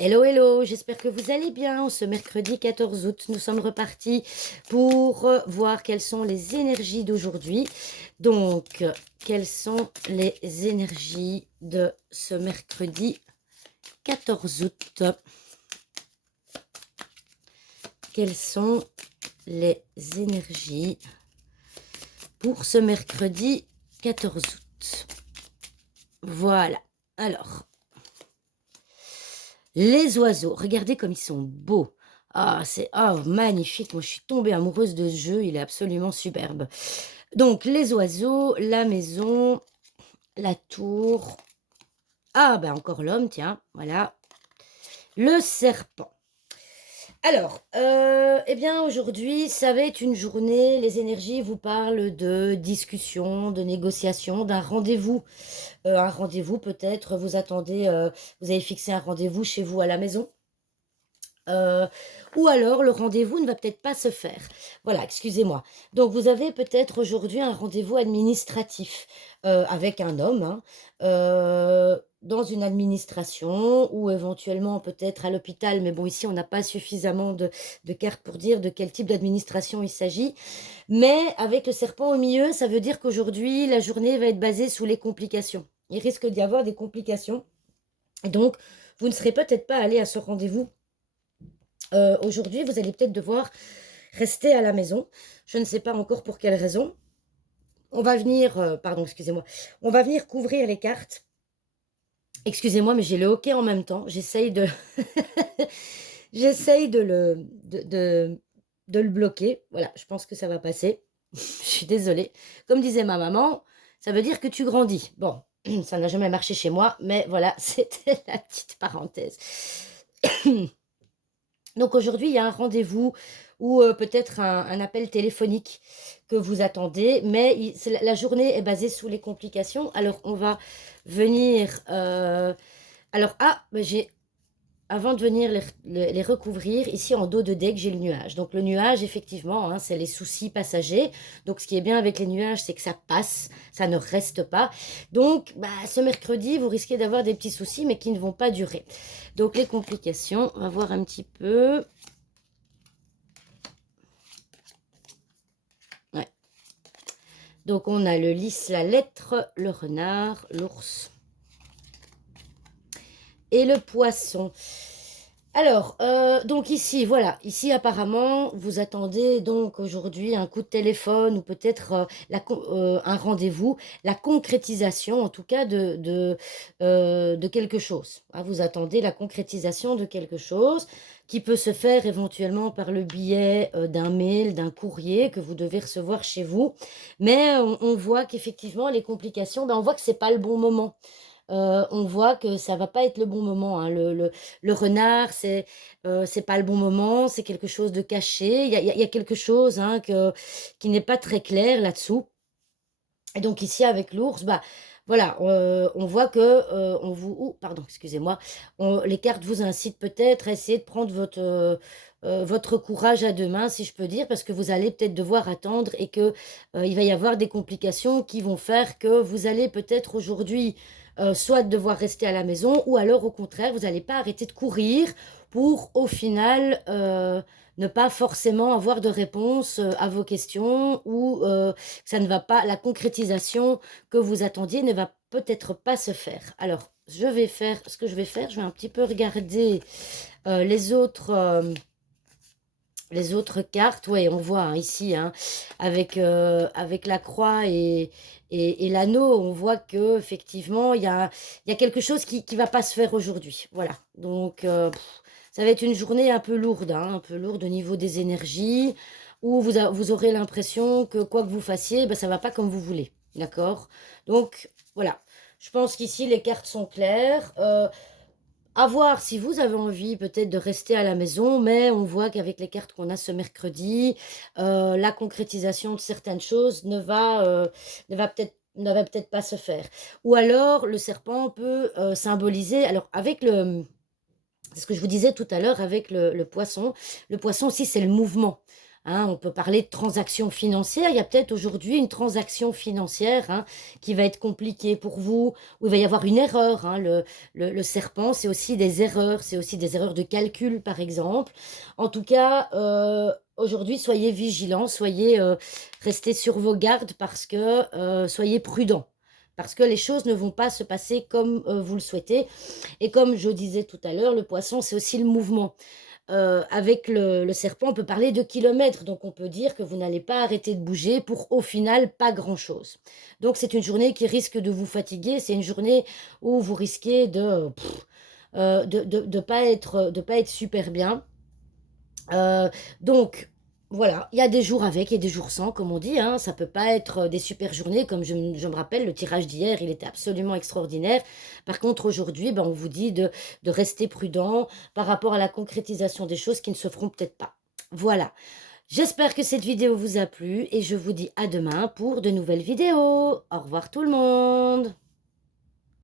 Hello, hello, j'espère que vous allez bien. Ce mercredi 14 août, nous sommes repartis pour voir quelles sont les énergies d'aujourd'hui. Donc, quelles sont les énergies de ce mercredi 14 août? Quelles sont les énergies pour ce mercredi 14 août? Voilà. Alors, les oiseaux, regardez comme ils sont beaux. Ah, c'est magnifique. Moi, je suis tombée amoureuse de ce jeu. Il est absolument superbe. Donc, les oiseaux, la maison, la tour. Ah, ben encore l'homme, tiens, voilà. Le serpent. Alors, eh bien, aujourd'hui, ça va être une journée. Les énergies vous parlent de discussion, de négociation, d'un rendez-vous. Un rendez-vous, peut-être, vous attendez, vous avez fixé un rendez-vous chez vous à la maison. Heu, ou alors le rendez-vous ne va peut-être pas se faire. Voilà, excusez-moi. Donc vous avez peut-être aujourd'hui un rendez-vous administratif, avec un homme, hein, dans une administration ou éventuellement peut-être à l'hôpital, mais bon ici on n'a pas suffisamment de cartes pour dire de quel type d'administration il s'agit. Mais avec le serpent au milieu, ça veut dire qu'aujourd'hui la journée va être basée sous les complications. Il risque d'y avoir des complications et donc vous ne serez peut-être pas allé à ce rendez-vous. Aujourd'hui, vous allez peut-être devoir rester à la maison. Je ne sais pas encore pour quelle raison. On va venir, pardon, excusez-moi. On va venir couvrir les cartes. Excusez-moi, mais j'ai le hoquet en même temps. J'essaye de j'essaye de le bloquer. Voilà, je pense que ça va passer. Je suis désolée. Comme disait ma maman, ça veut dire que tu grandis. Bon, ça n'a jamais marché chez moi, mais voilà, c'était la petite parenthèse. Donc aujourd'hui, il y a un rendez-vous ou peut-être un appel téléphonique que vous attendez, mais c'est la journée est basée sous les complications. Alors on va venir, alors bah, j'ai avant de venir les recouvrir, ici en dos de deck, j'ai le nuage. Donc le nuage, effectivement, hein, c'est les soucis passagers. Donc ce qui est bien avec les nuages, c'est que ça passe, ça ne reste pas. Donc bah, ce mercredi, vous risquez d'avoir des petits soucis, mais qui ne vont pas durer. Donc les complications, on va voir un petit peu. Ouais. Donc on a le lys, la lettre, le renard, l'ours et le poisson. Alors, donc ici, voilà, ici apparemment, vous attendez donc aujourd'hui un coup de téléphone ou peut-être un rendez-vous, la concrétisation en tout cas de quelque chose. Hein, vous attendez la concrétisation de quelque chose qui peut se faire éventuellement par le biais d'un mail, d'un courrier que vous devez recevoir chez vous. Mais on voit qu'effectivement, les complications, ben, on voit que c'est pas le bon moment. On voit que ça va pas être le bon moment, hein. Le renard, c'est pas le bon moment, c'est quelque chose de caché. Il y a quelque chose, hein, qui n'est pas très clair là-dessous. Et donc ici avec l'ours, bah, voilà, on voit que, on vous pardon, excusez-moi, on les cartes vous incitent peut-être à essayer de prendre votre courage à 2 mains, si je peux dire, parce que vous allez peut-être devoir attendre et que, il va y avoir des complications qui vont faire que vous allez peut-être aujourd'hui, soit devoir rester à la maison ou alors au contraire, vous n'allez pas arrêter de courir pour au final, ne pas forcément avoir de réponse, à vos questions ou, ça ne va pas la concrétisation que vous attendiez ne va peut-être pas se faire. Alors, ce que je vais faire, je vais un petit peu regarder, les autres cartes. Oui, on voit, hein, ici, hein, avec la croix et l'anneau, on voit qu'effectivement, il y a quelque chose qui va pas se faire aujourd'hui. Voilà, donc ça va être une journée un peu lourde, hein, un peu lourde au niveau des énergies, où vous aurez l'impression que quoi que vous fassiez, ben, ça va pas comme vous voulez, d'accord? Donc voilà, je pense qu'ici les cartes sont claires, à voir si vous avez envie peut-être de rester à la maison, mais on voit qu'avec les cartes qu'on a ce mercredi, la concrétisation de certaines choses ne va peut-être pas se faire. Ou alors le serpent peut, symboliser alors avec c'est ce que je vous disais tout à l'heure avec le poisson. Le poisson aussi, c'est le mouvement, hein. On peut parler de transactions financières. Il y a peut-être aujourd'hui une transaction financière, hein, qui va être compliquée pour vous, où il va y avoir une erreur, hein. Le serpent, c'est aussi des erreurs, c'est aussi des erreurs de calcul, par exemple. En tout cas, aujourd'hui, soyez vigilants, restez sur vos gardes parce que soyez prudents. Parce que les choses ne vont pas se passer comme vous le souhaitez. Et comme je disais tout à l'heure, le poisson, c'est aussi le mouvement. Avec le serpent, on peut parler de kilomètres, donc on peut dire que vous n'allez pas arrêter de bouger pour au final pas grand-chose. Donc c'est une journée qui risque de vous fatiguer, c'est une journée où vous risquez de pas être super bien. Donc voilà, il y a des jours avec et des jours sans, comme on dit, hein. Ça peut pas être des super journées, comme je me rappelle, le tirage d'hier, il était absolument extraordinaire. Par contre, aujourd'hui, ben, on vous dit de rester prudent par rapport à la concrétisation des choses qui ne se feront peut-être pas. Voilà, j'espère que cette vidéo vous a plu et je vous dis à demain pour de nouvelles vidéos. Au revoir tout le monde.